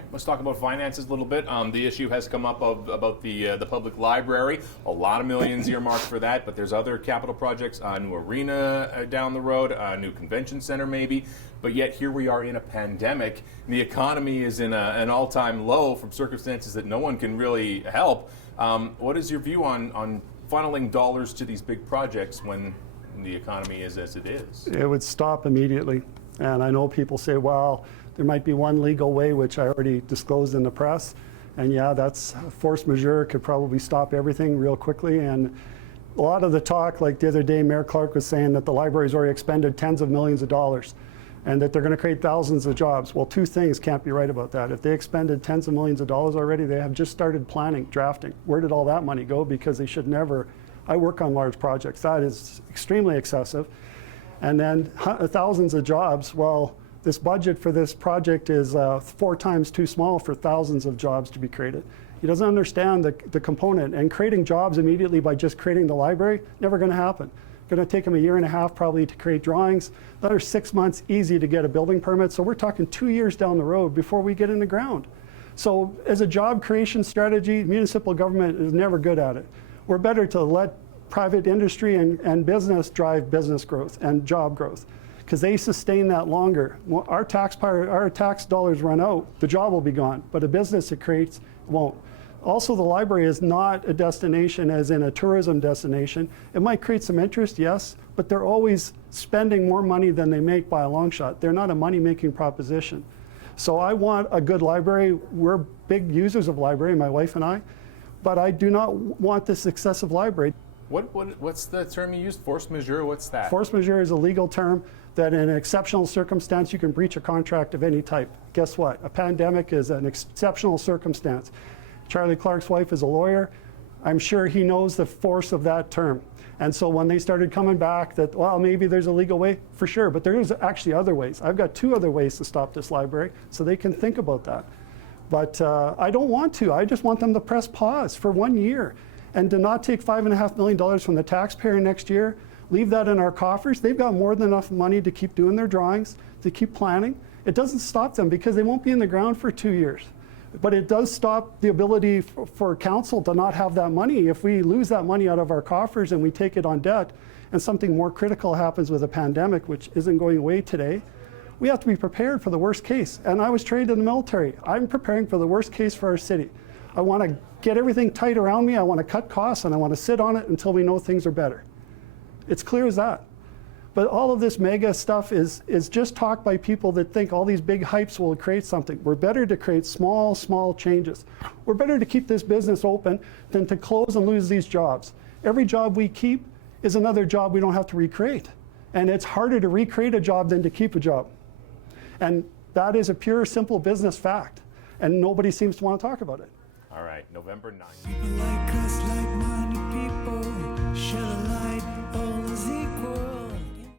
right, let's talk about finances a little bit. The issue has come up about the public library. A lot of millions earmarked for that, but there's other capital projects, new arena down the road, new convention center maybe. But yet here we are in a pandemic, and the economy is in an all-time low from circumstances that no one can really help. What is your view on funneling dollars to these big projects when the economy is as it is? It would stop immediately. And I know people say, well, there might be one legal way, which I already disclosed in the press. And yeah, that's force majeure could probably stop everything real quickly. And a lot of the talk, like the other day, Mayor Clark was saying that the library's already expended tens of millions of dollars and that they're going to create thousands of jobs. Well, two things can't be right about that. If they expended tens of millions of dollars already, they have just started planning, drafting. Where did all that money go? Because they should never. I work on large projects. That is extremely excessive. And then thousands of jobs. Well, this budget for this project is 4 times too small for thousands of jobs to be created. He doesn't understand the component. And creating jobs immediately by just creating the library, never going to happen. Going to take him a year and a half probably to create drawings. Another 6 months easy to get a building permit. So we're talking 2 years down the road before we get in the ground. So as a job creation strategy, municipal government is never good at it. We're better to let private industry and business drive business growth and job growth because they sustain that longer. Our tax dollars run out, the job will be gone, but a business it creates won't. Also, the library is not a destination as in a tourism destination. It might create some interest, yes, but they're always spending more money than they make by a long shot. They're not a money-making proposition. So I want a good library. We're big users of library, my wife and I, but I do not want this excessive library. What's the term you used? Force majeure? What's that? Force majeure is a legal term that in an exceptional circumstance you can breach a contract of any type. Guess what? A pandemic is an exceptional circumstance. Charlie Clark's wife is a lawyer. I'm sure he knows the force of that term. And so when they started coming back that, well, maybe there's a legal way, for sure, but there's actually other ways. I've got 2 other ways to stop this library, so they can think about that. But I don't want to. I just want them to press pause for 1 year and to not take $5.5 million from the taxpayer next year, leave that in our coffers. They've got more than enough money to keep doing their drawings, to keep planning. It doesn't stop them because they won't be in the ground for 2 years. But it does stop the ability for council to not have that money. If we lose that money out of our coffers and we take it on debt and something more critical happens with a pandemic, which isn't going away today, we have to be prepared for the worst case. And I was trained in the military. I'm preparing for the worst case for our city. I want to get everything tight around me. I want to cut costs and I want to sit on it until we know things are better. It's clear as that. But all of this mega stuff is just talk by people that think all these big hypes will create something. We're better to create small changes. We're better to keep this business open than to close and lose these jobs. Every job we keep is another job we don't have to recreate. And it's harder to recreate a job than to keep a job. And that is a pure, simple business fact. And nobody seems to want to talk about it. All right, November 9th. People like us, like-minded people, share a life.